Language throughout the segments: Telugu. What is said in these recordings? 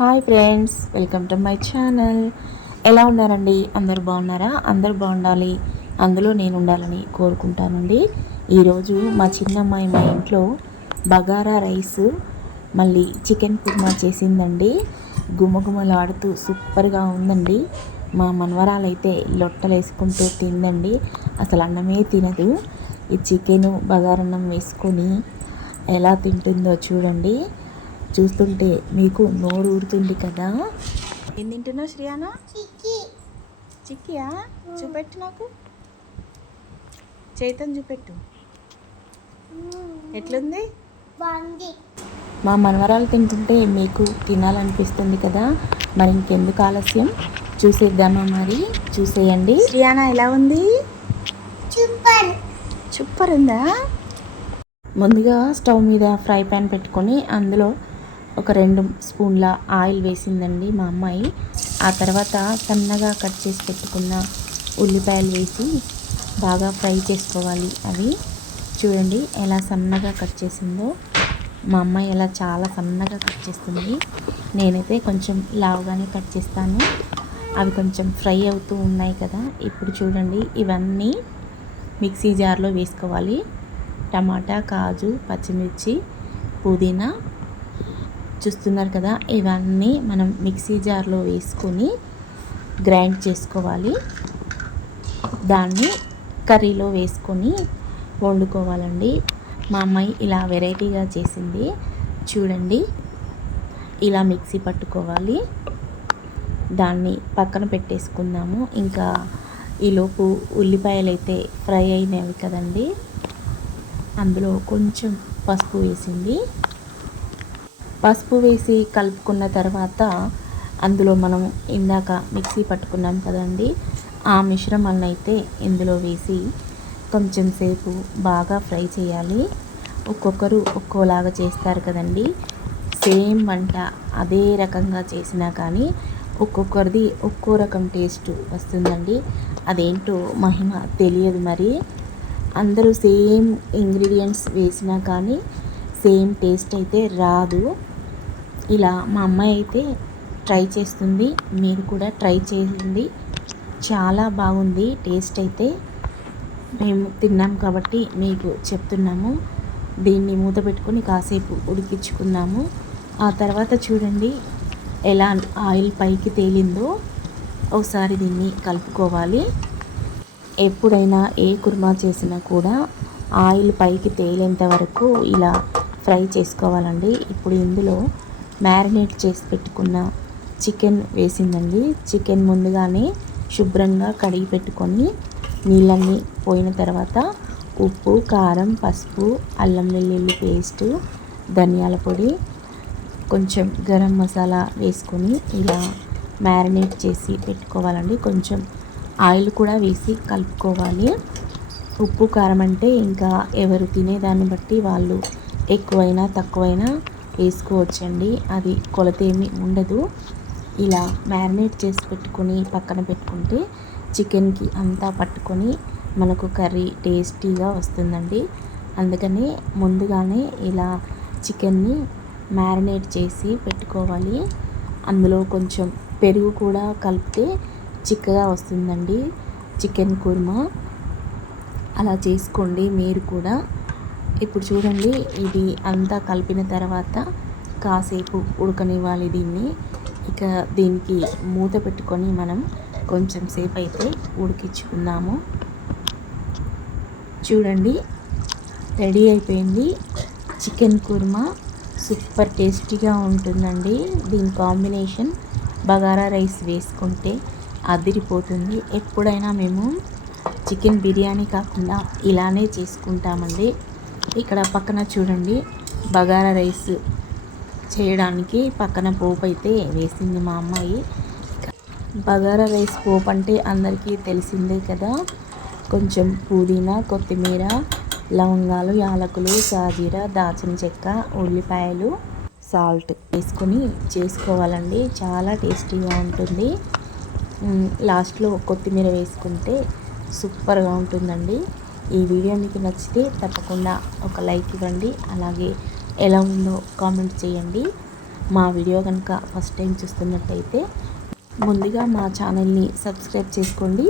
Hi friends, welcome to my channel. ఎలా ఉన్నారండి? అందరూ బాగున్నారా? అందరూ బాగుండాలి, అందులో నేను ఉండాలని కోరుకుంటానండి. ఈరోజు మా చిన్నమ్మాయి మా ఇంట్లో బగారా రైస్ మళ్ళీ చికెన్ కుర్మా చేసిందండి. గుమగుమలాడుతూ సూపర్గా ఉందండి. మా మనవరాలైతే లొట్టలు వేసుకుంటూ తిందండి. అసలు అన్నమే తినదు. ఈ చికెను బగారన్నం వేసుకొని ఎలా తింటుందో చూడండి. చూస్తుంటే మీకు నోరు ఊరుతుంది కదా. ఏం తింటున్నావు శ్రియానా? చిక్కియా? చూపెట్టు, నాకు చైతన్ చూపెట్టు. ఎట్లుంది? మా మనవరాలు తింటుంటే మీకు తినాలనిపిస్తుంది కదా. మరి ఇంకెందుకు ఆలస్యం, చూసేద్దామా? మరి చూసేయండి. శ్రియానా ఎలా ఉంది? సూపర్ ఉందా? ముందుగా స్టవ్ మీద ఫ్రై ప్యాన్ పెట్టుకొని అందులో ఒక 2 స్పూన్ల ఆయిల్ వేసిందండి మా అమ్మాయి. ఆ తర్వాత సన్నగా కట్ చేసి పెట్టుకున్న ఉల్లిపాయలు వేసి బాగా ఫ్రై చేసుకోవాలి. అవి చూడండి ఎలా సన్నగా కట్ చేసిందో. మా అమ్మాయి ఎలా చాలా సన్నగా కట్ చేస్తుంది. నేనైతే కొంచెం లావుగానే కట్ చేస్తాను. అవి కొంచెం ఫ్రై అవుతూ ఉన్నాయి కదా. ఇప్పుడు చూడండి, ఇవన్నీ మిక్సీ జార్లో వేసుకోవాలి. టమాటా, కాజు, పచ్చిమిర్చి, పుదీనా చూస్తున్నారు కదా. ఇవన్నీ మనం మిక్సీ జార్లో వేసుకొని గ్రైండ్ చేసుకోవాలి. దాన్ని కర్రీలో వేసుకొని వండుకోవాలండి. మా అమ్మాయి ఇలా వెరైటీగా చేసింది చూడండి. ఇలా మిక్సీ పట్టుకోవాలి. దాన్ని పక్కన పెట్టేసుకుందాము. ఇంకా ఈలోపు ఉల్లిపాయలు అయితే ఫ్రై అయినవి కదండి. అందులో కొంచెం పసుపు వేసింది. పసుపు వేసి కలుపుకున్న తర్వాత అందులో మనం ఇందాక మిక్సీ పట్టుకున్నాం కదండి, ఆ మిశ్రమాన్ని అయితే ఇందులో వేసి కొంచెం సేపు బాగా ఫ్రై చేయాలి. ఒక్కొక్కరు ఒక్కోలాగా చేస్తారు కదండి. సేమ్ వంట అదే రకంగా చేసినా కానీ ఒక్కొక్కరిది ఒక్కో రకం టేస్ట్ వస్తుందండి. అదేంటో మహిమ తెలియదు. మరి అందరూ సేమ్ ఇంగ్రీడియంట్స్ వేసినా కానీ సేమ్ టేస్ట్ అయితే రాదు. ఇలా మా అమ్మాయి అయితే ట్రై చేస్తుంది. మీరు కూడా ట్రై చేయండి. చాలా బాగుంది టేస్ట్ అయితే. మేము తిన్నాం కాబట్టి మీకు చెప్తున్నాము. దీన్ని మూత పెట్టుకొని కాసేపు ఉడికించుకున్నాము. ఆ తర్వాత చూడండి ఎలా ఆయిల్ పైకి తేలిందో. ఒకసారి దీన్ని కలుపుకోవాలి. ఎప్పుడైనా ఏ కుర్మా చేసినా కూడా ఆయిల్ పైకి తేలేంత వరకు ఇలా ఫ్రై చేసుకోవాలండి. ఇప్పుడు ఇందులో మ్యారినేట్ చేసి పెట్టుకున్న చికెన్ వేసిందండి. చికెన్ ముందుగానే శుభ్రంగా కడిగి పెట్టుకొని నీళ్ళన్నీ పోయిన తర్వాత ఉప్పు, కారం, పసుపు, అల్లం వెల్లుల్లి పేస్టు, ధనియాల పొడి, కొంచెం గరం మసాలా వేసుకొని ఇలా మ్యారినేట్ చేసి పెట్టుకోవాలండి. కొంచెం ఆయిల్ కూడా వేసి కలుపుకోవాలి. ఉప్పు, కారం అంటే ఇంకా ఎవరు తినేదాన్ని బట్టి వాళ్ళు ఎక్కువైనా తక్కువైనా వేసుకోవచ్చండి. అది కొలత ఏమీ ఉండదు. ఇలా మ్యారినేట్ చేసి పెట్టుకొని పక్కన పెట్టుకుంటే చికెన్కి అంతా పట్టుకొని మనకు కర్రీ టేస్టీగా వస్తుందండి. అందుకని ముందుగానే ఇలా చికెన్ని మ్యారినేట్ చేసి పెట్టుకోవాలి. అందులో కొంచెం పెరుగు కూడా కలిపితే చిక్కగా వస్తుందండి చికెన్ కుర్మా. అలా చేసుకోండి మీరు కూడా. ఇప్పుడు చూడండి, ఇది అంతా కలిపిన తర్వాత కాసేపు ఉడకనివ్వాలి దీన్ని. ఇక దీనికి మూత పెట్టుకొని మనం కొంచెం సేపు అయితే ఉడికించుకుందాము. చూడండి, రెడీ అయిపోయింది చికెన్ కుర్మా. సూపర్ టేస్టీగా ఉంటుందండి. దీని కాంబినేషన్ బగారా రైస్ వేసుకుంటే అదిరిపోతుంది. ఎప్పుడైనా మేము చికెన్ బిర్యానీ కాకుండా ఇలానే చేసుకుంటామండి. ఇక్కడ పక్కన చూడండి, బగారా రైస్ చేయడానికి పక్కన పోపు అయితే వేసింది మా అమ్మాయి. బగారా రైస్ పోపు అంటే అందరికీ తెలిసిందే కదా. కొంచెం పుదీనా, కొత్తిమీర, లవంగాలు, యాలకులు, సాజీర, దాల్చిన చెక్క, ఉల్లిపాయలు, సాల్ట్ వేసుకొని చేసుకోవాలండి. చాలా టేస్టీగా ఉంటుంది. లాస్ట్లో కొత్తిమీర వేసుకుంటే సూపర్గా ఉంటుందండి. ఈ వీడియో మీకు నచ్చితే తప్పకుండా ఒక లైక్ ఇవ్వండి. అలాగే ఎలా ఉందో కామెంట్ చేయండి. మా వీడియో కనుక ఫస్ట్ టైం చూస్తున్నట్టయితే ముందుగా మా ఛానల్ని సబ్స్క్రైబ్ చేసుకోండి.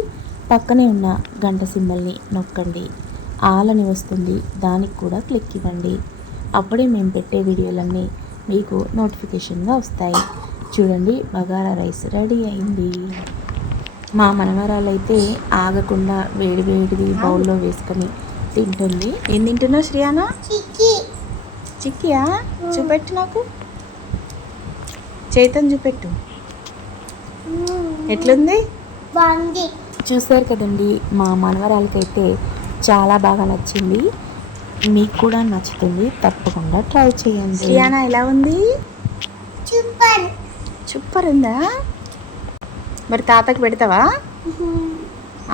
పక్కనే ఉన్న గంట సింబల్ని నొక్కండి. ఆల్ అని వస్తుంది, దానికి కూడా క్లిక్ ఇవ్వండి. అప్పుడే మేము పెట్టే వీడియోలన్నీ మీకు నోటిఫికేషన్గా వస్తాయి. చూడండి, బగారా రైస్ రెడీ అయింది. మా మనవరాలు అయితే ఆగకుండా వేడి వేడిది బౌల్లో వేసుకొని తింటుంది. ఏం తింటున్నావు శ్రీయానా? చిక్కియా? చూపెట్టు, నాకు చైతన్ చూపెట్టు. ఎట్లుంది? చూసారు కదండి, మా మనవరాలకైతే చాలా బాగా నచ్చింది. మీకు కూడా నచ్చుతుంది, తప్పకుండా ట్రై చేయండి. శ్రీయానా ఎలా ఉంది? సూపర్ ఉందా? మరి తాతకి పెడతావా?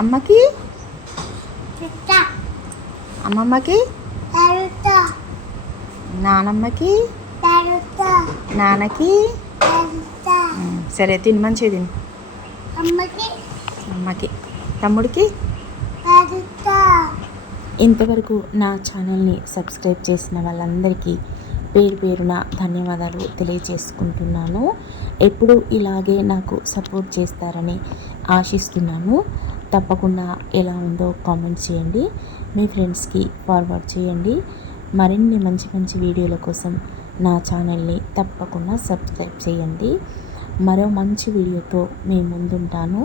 అమ్మకి, అమ్మమ్మకి, నానమ్మకి, నాన్నకి. సరే తిని, మంచిగా తిని. అమ్మకి, తమ్ముడికి. ఇంతవరకు నా ఛానల్ని సబ్స్క్రైబ్ చేసిన వాళ్ళందరికీ పేరు పేరున ధన్యవాదాలు తెలియజేసుకుంటున్నాను. ఎప్పుడు ఇలాగే నాకు సపోర్ట్ చేస్తారని ఆశిస్తున్నాను. తప్పకుండా ఎలా ఉందో కామెంట్ చేయండి, మీ ఫ్రెండ్స్కి ఫార్వర్డ్ చేయండి. మరిన్ని మంచి మంచి వీడియోల కోసం నా ఛానల్ని తప్పకుండా సబ్స్క్రైబ్ చేయండి. మరో మంచి వీడియోతో మీ ముందుంటాను.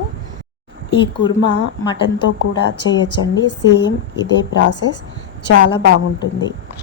ఈ కుర్మా మటన్తో కూడా చేయొచ్చండి, సేమ్ ఇదే ప్రాసెస్, చాలా బాగుంటుంది.